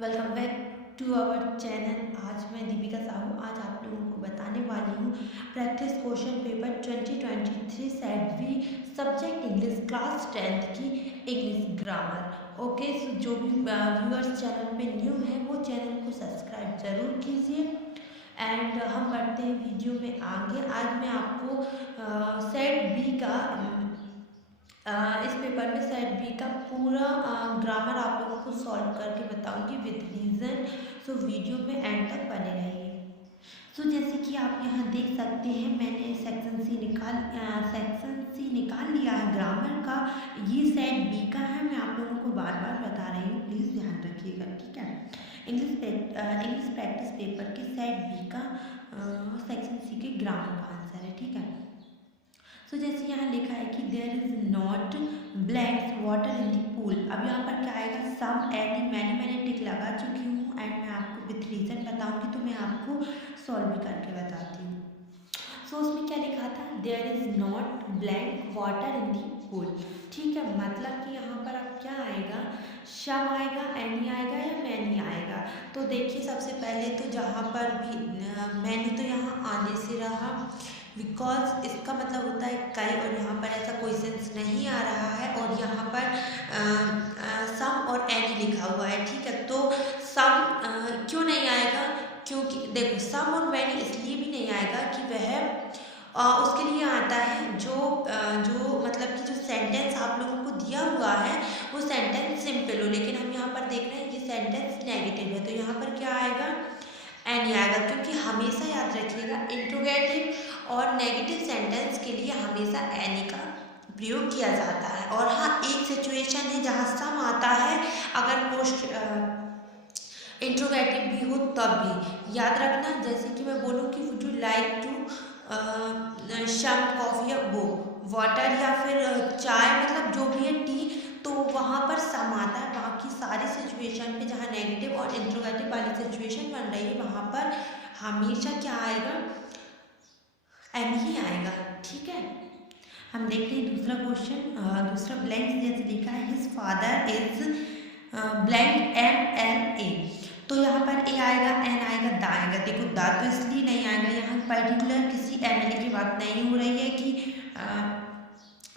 Welcome back to our channel. आज मैं दीपिका साहू आज आप लोगों को बताने वाली हूँ practice question paper 2023 set be subject English class 10th की इंग्लिश ग्रामर। ओके, सो जो भी व्यूअर्स चैनल पे न्यू है वो चैनल को सब्सक्राइब ज़रूर कीजिए। एंड हम बढ़ते हैं वीडियो में आगे। आज मैं आपको सेट बी का इस पेपर में सेट बी का पूरा ग्रामर आप लोगों को सॉल्व करके बताऊंगी विद रीज़न। सो वीडियो में एंड तक बने रहिए। सो जैसे कि आप यहाँ देख सकते हैं, मैंने सेक्शन सी निकाल लिया है ग्रामर का। ये सेट बी का है, मैं आप लोगों को बार बार बता रही हूँ, प्लीज़ ध्यान रखिएगा, ठीक है। इंग्लिश प्रैक्टिस पेपर के सेट बी का सेक्शन सी के ग्रामर का आंसर है, ठीक है। सो जैसे यहाँ लिखा है कि there is not blank water in the pool. अब यहाँ पर क्या आएगा, सम एनी मैंने टिक लगा चुकी हूँ एंड मैं आपको विथ रीज़न बताऊँगी, तो मैं आपको सॉल्व भी करके बताती हूँ। सो उसमें क्या लिखा था, there is not blank water in the pool, ठीक है। मतलब कि यहाँ पर अब क्या आएगा, शम आएगा, एनी आएगा या मैनी आएगा। तो देखिए सबसे पहले तो जहाँ पर भी मैनी तो यहाँ आने से रहा, बिकॉज इसका मतलब होता है कई, और यहाँ पर ऐसा कोई सेंस नहीं आ रहा है। और यहाँ पर सम और एनी लिखा हुआ है, ठीक है। तो सम क्यों नहीं आएगा, क्योंकि देखो सम और मैनी इसलिए भी नहीं आएगा कि वह उसके लिए आता है जो मतलब कि जो सेंटेंस आप लोगों को दिया हुआ है वो सेंटेंस सिंपल हो, लेकिन हम यहाँ पर देख रहे हैं ये सेंटेंस नेगेटिव है, तो यहाँ पर क्या आएगा, एनी आएगा। क्योंकि हमेशा याद रखिएगा इंट्रोगेटिव और नेगेटिव सेंटेंस के लिए हमेशा एनी का प्रयोग किया जाता है। और हाँ, एक सिचुएशन है जहाँ सम आता है, अगर पोस्ट इंट्रोगेटिव भी हो तब भी याद रखना। जैसे कि मैं बोलूँ कि वुड यू लाइक टू शम कॉफ़ी या वो वाटर या फिर चाय, मतलब जो भी है टी, तो वहाँ पर सम आता है। बाकी सारी सिचुएशन पे जहाँ नेगेटिव और इंट्रोगेटिव वाली सिचुएशन बन रही है वहाँ पर हमेशा क्या आएगा, एन ही आएगा, ठीक है। हम देखते हैं दूसरा क्वेश्चन। दूसरा ब्लैंक जैसे लिखा है, his father is blank MLA। तो यहाँ पर ए आएगा, एन आएगा, दा आएगा। देखो दा तो इसलिए नहीं आएगा, यहाँ पर्टिकुलर किसी MLA की बात नहीं हो रही है कि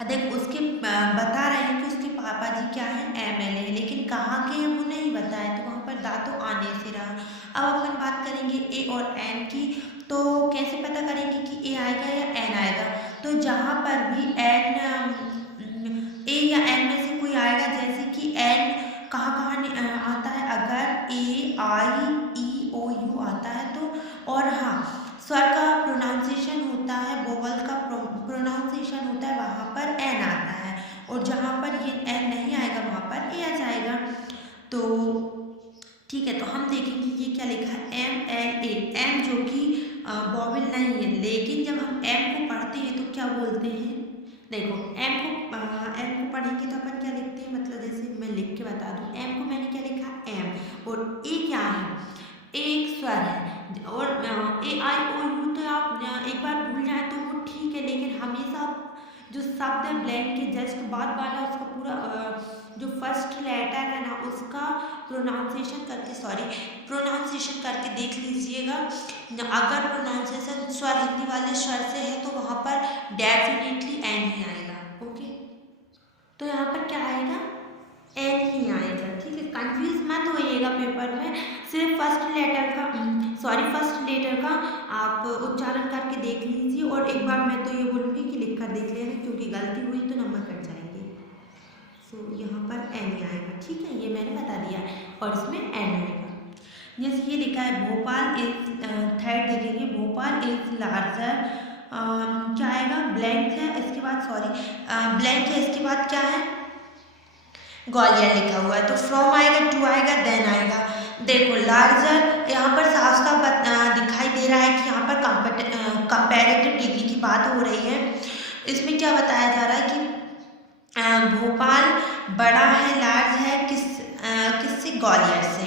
देख उसके बता रहे हैं कि उसके पापा जी क्या है, MLA, लेकिन कहाँ के हैं वो नहीं बताया, तो वहाँ पर दा तो आने से रहा। अब अपन बात करेंगे ए और एन की, तो कैसे पता करेंगे कि ए आएगा या एन आएगा। तो जहाँ पर भी एन ए या एन में से कोई आएगा, जैसे कि एन कहाँ आता है, अगर AIEOU आता है तो, और हाँ स्वर का प्रोनाउंसिएशन होता है, वोवल का प्रोनाउंसिएशन होता है, वहाँ पर एन आता है। और जहाँ पर ये एन नहीं आएगा वहाँ पर ए आ जाएगा। तो ठीक है, तो हम देखेंगे ये क्या लिखा है, MLA, एम जो कि वोवेल नहीं है, लेकिन जब हम एम को पढ़ते हैं तो क्या बोलते हैं, देखो एम को पढ़ेंगे तो अपन क्या लिखते हैं, मतलब जैसे मैं लिख के बता दूँ, एम को मैंने क्या लिखा, एम, और ए क्या है, एक स्वर है। और AIOU तो आप एक बार भूल जाए तो वो ठीक है, लेकिन हमेशा जो शब्द है ब्लैंक के जस्ट बाद वाला उसका पूरा जो फर्स्ट लेटर है ना उसका प्रोनाउंसिएशन करके देख लीजिएगा। अगर प्रोनाउंसिएशन स्वर हिंदी वाले स्वर से है तो वहाँ पर डेफिनेटली एन ही आएगा, ओके। तो यहाँ पर क्या आएगा, एन ही आएगा, ठीक है। कंफ्यूज मत होइएगा पेपर में, सिर्फ फर्स्ट लेटर का आप उच्चारण करके देख लीजिए। और एक बार मैं तो ये बोलूँगी कि लिख कर देख लेना, क्योंकि गलती हुई तो नंबर कट जाएंगे। सो यहाँ पर एन ही आएगा, ठीक है, ये मैंने बता दिया है, और इसमें एन आएगा। जैसे ये लिखा है भोपाल इज, थर्ड देखेंगे, भोपाल इज लार्जर, क्या आएगा, ब्लैंक है, इसके बाद ब्लैंक है, इसके बाद क्या है, ग्वालियर लिखा हुआ है, तो फ्रॉम आएगा, टू आएगा, देन आएगा। देखो लार्जर यहाँ पर साफ साफ दिखाई दे रहा है कि यहाँ पर कंपैरेटिव डिग्री की बात हो रही है। इसमें क्या बताया जा रहा है कि भोपाल बड़ा है, लार्ज है, किससे, ग्वालियर से,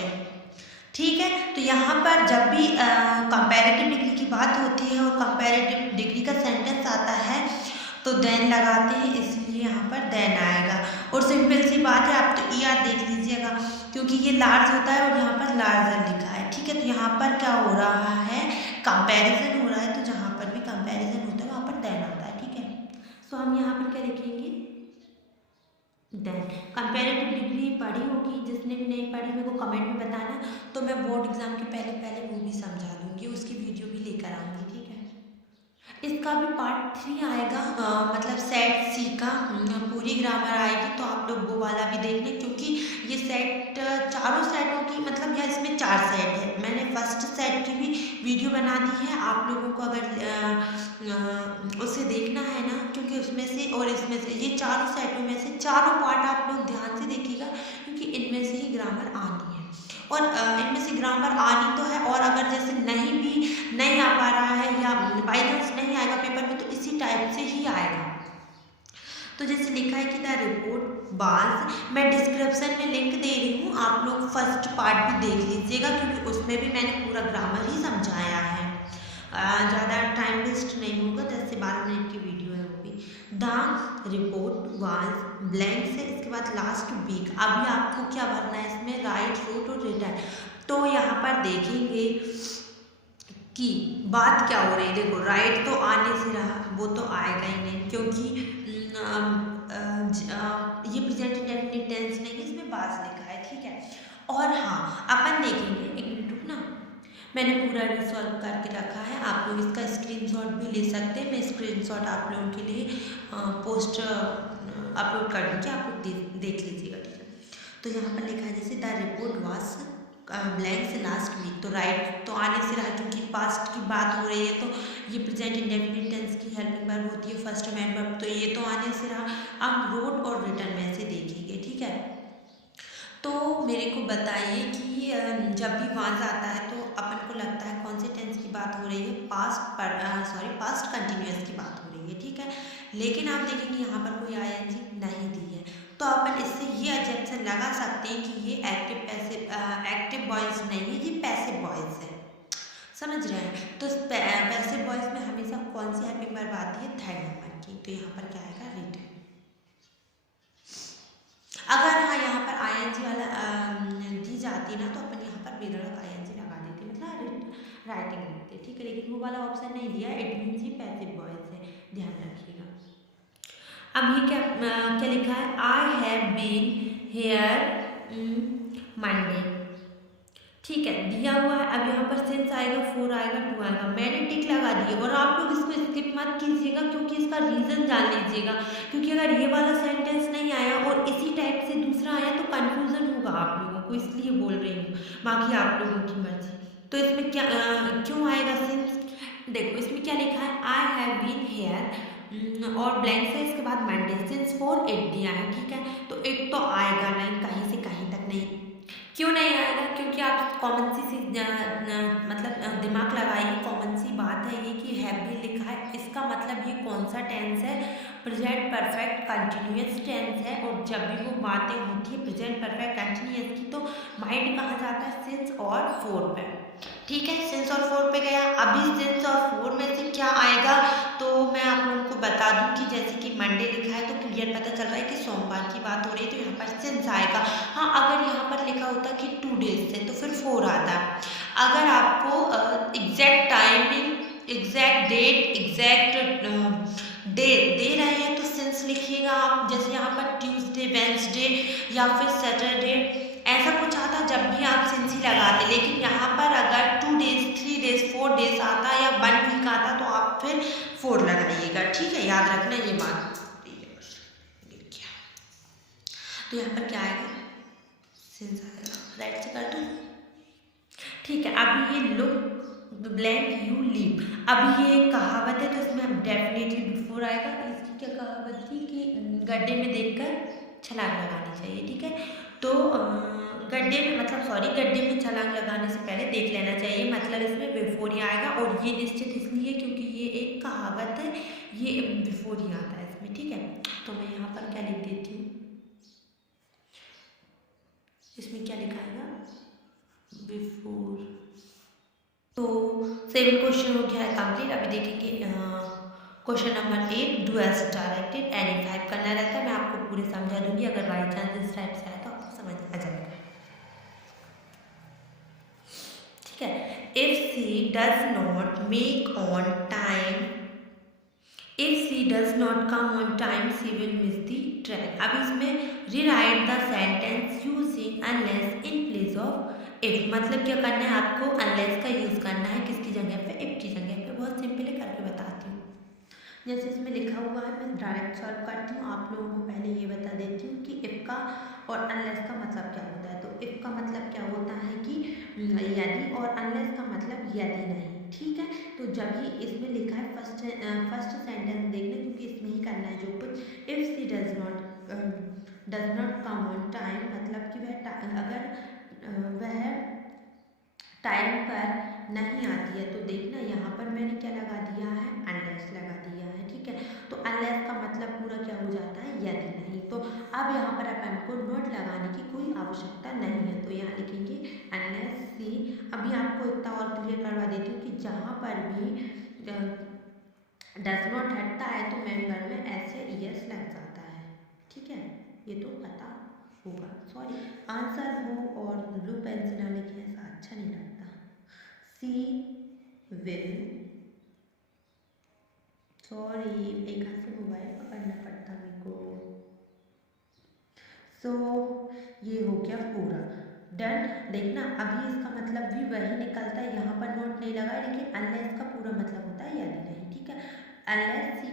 ठीक है। तो यहाँ पर जब भी कंपैरेटिव डिग्री की बात होती है और कंपैरेटिव डिग्री का सेंटेंस आता है तो देन लगाते हैं, इसलिए यहाँ पर देन आएगा। और सिंपल सी बात है, आप तो याद देख लीजिएगा, क्योंकि ये लार्ज होता है और यहाँ पर लार्जर लिखा है, ठीक है। तो यहाँ पर क्या हो रहा है, कंपैरिजन हो रहा है, तो जहाँ पर भी कंपैरिजन होता है वहाँ पर देन आता है, ठीक है। तो हम यहाँ पर क्या लिखेंगे, देन। कंपैरेटिव डिग्री पढ़ी होगी, जिसने भी नहीं पढ़ी मेरे को कमेंट में बताना, तो मैं बोर्ड एग्जाम के पहले वो भी समझा दूंगी, उसकी वीडियो भी लेकर आऊँगी, ठीक है। इसका भी पार्ट 3 आएगा, मतलब सेट सी का पूरी ग्रामर आएगी, तो आप लोग वो वाला भी देख लें, क्योंकि ये सेट चारों सेटों की मतलब या इसमें 4 सेट है। मैंने फर्स्ट सेट की भी वीडियो बना दी है, आप लोगों को अगर उसे देखना है ना, क्योंकि उसमें से और इसमें से ये चारों सेटों में से चारों पार्ट आप लोग ध्यान से देखिएगा, क्योंकि इनमें से ही ग्रामर आनी है, और इनमें से ग्रामर आनी तो है, और अगर जैसे नहीं आ पा रहा है या बाई चांस नहीं आएगा पेपर में, तो इसी टाइप से ही आएगा। तो जैसे लिखा है कि द रिपोर्ट वाज, मैं डिस्क्रिप्शन में लिंक दे रही हूँ, आप लोग फर्स्ट पार्ट भी देख लीजिएगा, क्योंकि उसमें भी मैंने पूरा ग्रामर ही समझाया है। ज़्यादा टाइम वेस्ट नहीं होगा, 10 से 12 मिनट की वीडियो है वो भी। द रिपोर्ट वाज ब्लैंक से इसके बाद लास्ट वीक, अभी आपको क्या भरना है इसमें, राइट, रोट और रिटर्न। तो यहाँ पर देखेंगे कि बात क्या हो रही है, देखो राइट तो आने से रहा, वो तो आएगा ही नहीं, क्योंकि ये प्रेजेंट इंडेफिनिट टेंस नहीं है, इसमें बात लिखा है, ठीक है। और हाँ, अपन देखेंगे, एक मिनट रुकना, मैंने पूरा रिसॉल्व करके रखा है, आप लोग इसका स्क्रीनशॉट भी ले सकते हैं, मैं स्क्रीनशॉट आप लोगों के लिए पोस्ट अपलोड कर दूँगी, आप लोग देख लीजिएगा, ठीक है। तो यहाँ पर लिखा है जैसे द रिपोर्ट वाज ब्लैंक से लास्ट वीक, तो राइट तो आने से रहा, क्योंकि पास्ट की बात हो रही है, तो ये प्रेजेंट इंडेफिनिट टेंस की हेल्पिंग वर्ब होती है फर्स्ट मैन वर्ब, तो ये तो आने से रहा। अब रोट और रिटर्न में से देखेंगे, ठीक है। तो मेरे को बताइए कि जब भी वाज आता है तो अपन को लगता है कौन से टेंस की बात हो रही है, पास्ट कंटिन्यूअस की बात हो रही है, ठीक है। लेकिन आप देखेंगे यहाँ पर कोई आईएनजी नहीं दी है, तो अपन इससे ये एग्जैम्पशन लगा सकते हैं कि ये एक्टिव वॉइस नहीं है, ये पैसिव वॉइस है, समझ रहे हैं। तो पैसिव वॉइस में हमेशा कौन सी हेल्पिंग वर्ब आती है, थर्ड नंबर की, तो यहाँ पर क्या आएगा, रिटर्न। अगर हाँ यहाँ पर आईएनजी वाला दी जाती ना, तो अपन यहाँ पर विदर्भ आईएनजी लगा देते, मतलब राइटिंग लिखते, ठीक है। लेकिन वो वाला ऑप्शन नहीं दिया, it means he passive voice है, ध्यान रखिएगा। अब ये क्या लिखा है, I have been here Monday, ठीक है, दिया हुआ है। अब यहाँ पर सिंस आएगा, 4 आएगा, 2 आएगा, मैंने टिक लगा दिए, और आप लोग इसको स्किप मत कीजिएगा, क्योंकि इसका रीज़न जान लीजिएगा, क्योंकि अगर ये वाला सेंटेंस नहीं आया और इसी टाइप से दूसरा आया तो कन्फ्यूज़न होगा आप लोगों को, इसलिए बोल रही हूँ, बाकी आप लोगों की मर्जी। तो इसमें क्या क्यों आएगा सिंस, देखो इसमें क्या लिखा है, आई हैव बीन हेयर और ब्लैंक से इसके बाद मंडे, सिंस 4 8 दिया है, ठीक है। तो 8 तो आएगा नहीं, कहीं से कहीं तक नहीं। क्यों नहीं आएगा, क्योंकि आप कॉमन सी मतलब दिमाग लगाइए, कॉमन सी बात है ये कि हैव बीन लिखा है, इसका मतलब ये कौन सा टेंस है, प्रेजेंट परफेक्ट कंटिन्यूअस टेंस है, और जब भी वो बातें होती है प्रेजेंट परफेक्ट कंटिन्यूअस की, तो माइंड कहाँ जाता है, सिंस और 4 पे, ठीक है। सिंस और 4 पे गया, अभी सिंस और 4 में से क्या आएगा, तो मैं आप लोगों को बता दूं कि जैसे कि मंडे लिखा है तो क्लियर पता चल रहा है कि सोमवार की बात हो रही है, तो यहाँ पर सिंस आएगा। हाँ, अगर यहाँ पर लिखा होता कि 2 डेज से, तो फिर 4 आता। अगर आपको exact timing, exact date, exact day दे रहे हैं, तो सिंस लिखिएगा आप, जैसे यहाँ पर ट्यूसडे, वेंसडे या फिर सैटरडे, ऐसा कुछ आता जब भी आप सिंस ही लगाते। लेकिन यहाँ पर अगर 2 डेज, 3 डेज, 4 डेज आता या 1 वीक आता, तो आप फिर 4 लगाइएगा, ठीक है, याद रखना ये बात। तो यहाँ पर क्या आएगा, सिंस आएगा, राइट से कर दूँ, ठीक है। अब ये लुक ब्लैंक यू लीव, अब ये कहावत है, तो इसमें अब डेफिनेटली बिफोर आएगा। इसकी क्या कहावत थी कि गड्ढे में देखकर छलांग लगानी चाहिए, ठीक है। तो गड्ढे में छलांग लगाने से पहले देख लेना चाहिए, मतलब इसमें बिफोर ही आएगा, और ये निश्चित इसलिए क्योंकि ये एक कहावत है, ये बिफोर ही आता है इसमें, ठीक है। तो मैं यहाँ पर क्या लिख देती हूँ, इसमें क्या लिखाएगा, बिफोर। तो 7 क्वेश्चन हो गया है कंप्लीट। अभी देखेंगे question number 8, do as directed, any type करना रहता है, मैं आपको पूरे समझा दूंगी, अगर बाई चांस इस टाइप से आए तो आपको समझ आ जाएगा। does not make on time, if she does not come on time she will miss the train. अब इसमें rewrite the sentence using unless in place of if, मतलब क्या करना है आपको unless का यूज़ करना है किसकी जगह पे, if की जगह पे। बहुत सिंपल है, करके बताती हूँ। जैसे इसमें लिखा हुआ है, मैं डायरेक्ट सॉल्व करती हूँ। आप लोगों को पहले ये बता देती हूँ कि इफ़ का और अनलेस का मतलब क्या होता है। तो इफ़ का मतलब क्या होता है कि यदि, और अनलेस का मतलब यदि नहीं, ठीक है। तो जब ही इसमें लिखा है फर्स्ट सेंटेंस देखना, क्योंकि इसमें ही करना है जो कुछ। If she does not come on time, मतलब कि वह अगर वह टाइम पर नहीं आती है। तो देखना यहाँ पर मैंने क्या लगा दिया है, अनलेस लगा दिया है, ठीक है। तो अनलेस का मतलब पूरा क्या हो जाता है, यदि नहीं। तो अब यहाँ पर अपन को नोट लगाने की कोई आवश्यकता नहीं है। तो यहाँ लिखेंगे अनलेस सी। अभी आपको इतना और क्लियर करवा देती हूँ कि जहाँ पर भी डज नॉट हटता है तो मेंबर में ऐसे ईएस लग जाता है, ठीक है। ये तो पता होगा। सॉरी, आंसर हो और ब्लू पेन से ना लिखे, ऐसा अच्छा नहीं लगता। सी विल, सॉरी एक हाथ से मोबाइल पकड़ना पड़ता मेरे को। सो ये हो गया पूरा डन। देखना अभी इसका मतलब भी वही निकलता है, यहाँ पर नोट नहीं लगा, लेकिन अनलेस का पूरा मतलब होता है यदि नहीं, ठीक है। Unless she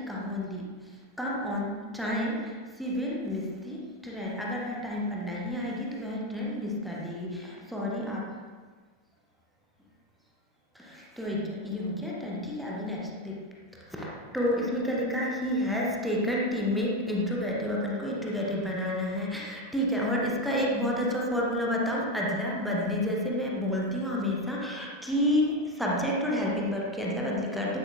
come on time she will miss the train, अगर वह टाइम पर नहीं आएगी तो वह ट्रेन मिस कर देगी। सॉरी आप, तो ये हो गया डन, ठीक है। अभी नेक्स्ट देख, तो इसमें क्या लिखा है, he has taken teammate interrogative, अपन को इंट्रोगेटिव बनाना है, ठीक है। और इसका एक बहुत अच्छा फॉर्मूला बताऊँ, अदला बदली। जैसे मैं बोलती हूँ हमेशा कि सब्जेक्ट और हेल्पिंग वर्ब की अदला बदली कर दो,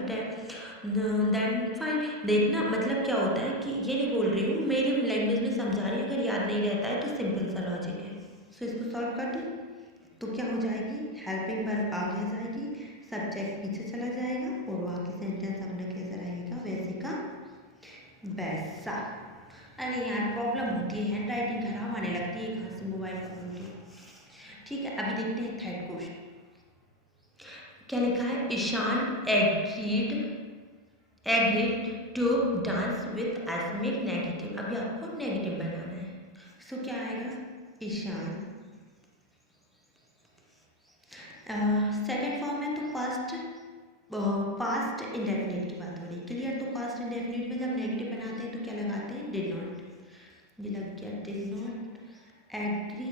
देन फाइन। देखना मतलब क्या होता है कि ये नहीं बोल रही हूँ, मेरी लैंग्वेज में समझा रही हूँ। अगर याद नहीं रहता है तो सिंपल सा लॉजिक है। सो इसको सॉल्व कर दूँ तो क्या हो जाएगी, हेल्पिंग वर्ब आगे आ जाएगी, सब्जेक्ट पीछे चला जाएगा, और वहाँ की सेंटेंस अपना कैसा रहेगा, वैसे का वैसा। अरे यार प्रॉब्लम होती है, हैंड राइटिंग खराब आने लगती है एक हाथ से मोबाइल पकड़ के, ठीक है। अभी देखते हैं थर्ड क्वेश्चन क्या लिखा है। Ishan agreed to dance with एस्मिक नेगेटिव। अभी आपको नेगेटिव बनाना है। सो क्या आएगा, ईशान। सेकेंड फॉर्म में तो पास्ट इंडेफिनिट की बात हो रही है, क्लियर। तो पास्ट इंडेफिनिट में जब नेगेटिव बनाते हैं तो क्या लगाते हैं, डिड नॉट। ये लग गया, डिड नॉट एग्री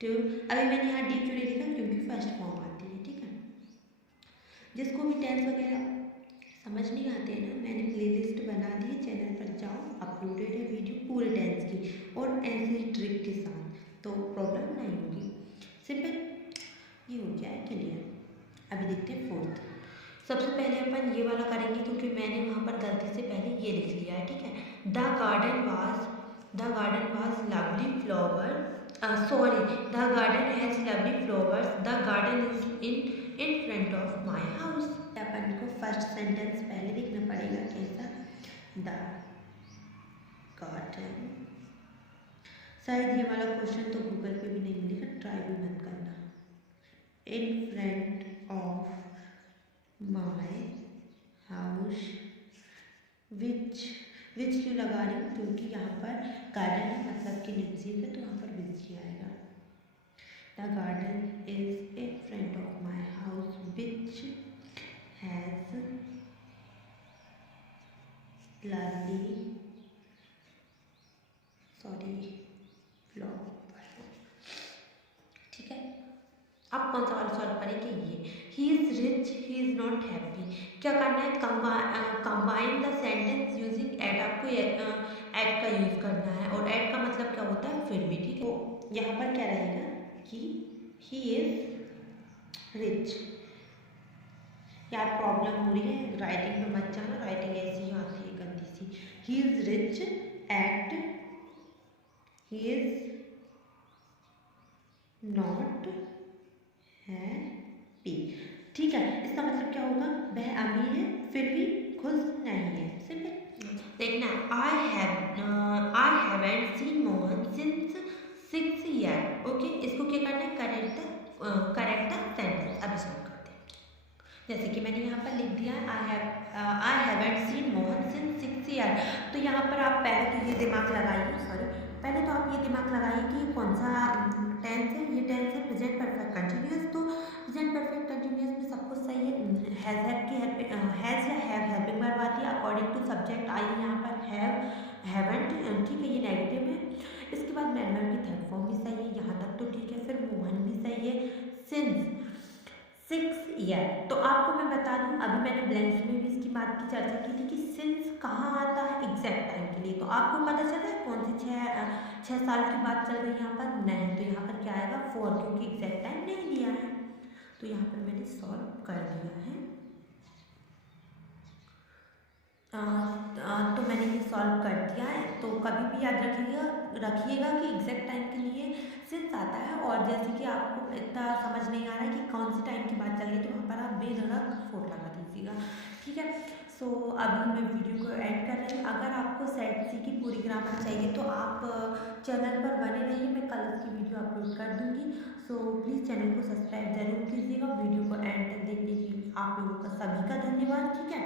टू। अभी मैंने यहाँ डी क्यों नहीं लिखा, क्योंकि फर्स्ट फॉर्म आती है, ठीक है। जिसको भी टेंस वगैरह समझ नहीं आते हैं ना, मैंने प्लेलिस्ट बना दी है, चैनल पर जाओ, अपलोडेड है वीडियो पूरे टेंस की और ऐसी ट्रिक के साथ, तो प्रॉब्लम नहीं होगी। सिंपल, ये हो गया है क्लियर। अभी देखते हैं फोर्थ। सबसे पहले अपन ये वाला करेंगे, क्योंकि मैंने वहाँ पर गलती से पहले ये लिख लिया है, ठीक है। The garden was lovely flower, sorry, the garden has lovely flowers, the garden is in front of my house. अपन को फर्स्ट सेंटेंस पहले लिखना पड़ेगा, कैसा, द गार्डन। शायद ये वाला क्वेश्चन तो गूगल पे भी नहीं मिलेगा, ट्राई भी मत करना। In front of my house, which क्यों लगा रही हूँ, क्योंकि यहाँ पर गार्डन है मतलब कि नज़दीक है, तो यहाँ पर विच ही आएगा। The garden is in front of my house which has lovely, sorry, ठीक है। अब कौन सा वाला सॉल्व करेंगे, ये। He is rich, he is not happy. क्या करना है, combine the sentence using at. आपको एट का यूज करना है, और एट का मतलब क्या होता है, फिर भी, ठीक है। तो यहाँ पर क्या रहेगा कि ही इज रिच। यार प्रॉब्लम हो रही है, राइटिंग में मत जाना, राइटिंग ऐसी ही आती है गंदी सी। He is rich at, he is not happy, ठीक है। इसका मतलब क्या होगा, वह अमीर है फिर भी खुश नहीं है। सिंपल। देखना, I haven't seen Mohan since 6 year. Okay, इसको क्या करना है, करेक्ट द सेंटेंस। जैसे कि मैंने यहाँ पर लिख दिया I haven't seen Mohan since 6 year. तो यहाँ पर आप पहले तो ये दिमाग लगाइए, सॉरी, पहले तो आप ये दिमाग लगाइए कि कौन सा टेंस है। ये टेंस है प्रेजेंट परफेक्ट कंटिन्यूअस। तो प्रेजेंट परफेक्ट कंटिन्यूअस में सब कुछ सही है। हैज़ हैज़ या हैव हेल्पिंग वर्ब आती है अकॉर्डिंग टू सब्जेक्ट। आई यहाँ पर हैव हैवंट, ठीक है, ये नेगेटिव है। इसके बाद मैनर की थर्ड फॉर्म भी सही है, यहाँ तक तो ठीक है। फिर मोहन भी सही है। सिंस 6 ईयर, तो आपको मैं बता दूं, अभी मैंने ब्लैंक्स में भी इसकी बात की चर्चा की थी कि सिंस कहाँ आता है एग्जैक्ट टाइम के लिए। तो आपको पता चल रहा है कौन सी 6 साल की बात चल रही है यहाँ पर? नहीं, तो यहाँ पर क्या आएगा 4, क्योंकि एग्जैक्ट टाइम नहीं दिया है। तो यहाँ पर मैंने सॉल्व कर दिया है। तो मैंने ये सॉल्व कर दिया है। तो कभी भी याद रखिएगा कि एग्जैक्ट टाइम के लिए सिंस आता है। और जैसे कि आपको इतना समझ नहीं आ रहा है कि कौन सी टाइम की बात चल रही है, तो वहाँ पर आप बेधड़क 4 लगा दीजिएगा, ठीक है। सो अभी मैं वीडियो को एंड कर रही हूँ। अगर आपको सेट सी की पूरी ग्रामर चाहिए तो आप चैनल पर बने रहिए, मैं कल उसकी वीडियो अपलोड कर दूँगी। सो प्लीज़ चैनल को सब्सक्राइब जरूर कीजिएगा। वीडियो को एंड तक देखने के लिए आप लोगों का सभी का धन्यवाद, ठीक है।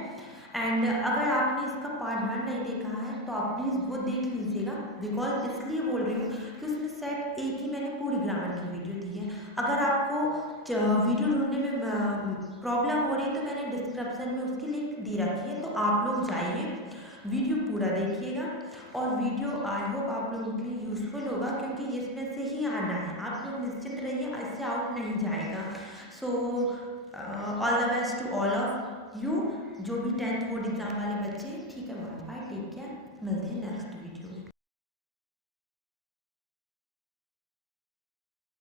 एंड अगर आपने इसका पार्ट 1 नहीं देखा है तो आप प्लीज़ वो देख लीजिएगा, बिकॉज इसलिए बोल रही हूँ कि उसमें सेट एक ही मैंने पूरी ग्रामर की वीडियो दी है। अगर आपको वीडियो ढूंढने में प्रॉब्लम हो रही है तो मैंने डिस्क्रिप्शन में उसकी लिंक दे रखी है, तो आप लोग जाइए, वीडियो पूरा देखिएगा। और वीडियो आई होप आप लोगों के लिए यूज़फुल होगा, क्योंकि इसमें से ही आना है। आप लोग निश्चित रहिए, इससे आउट नहीं जाएगा। So all the best to all of you, जो भी 10th बोर्ड एग्जाम वाले बच्चे हैं, ठीक है। बाय, टेक केयर, मिलते हैं नेक्स्ट वीडियो।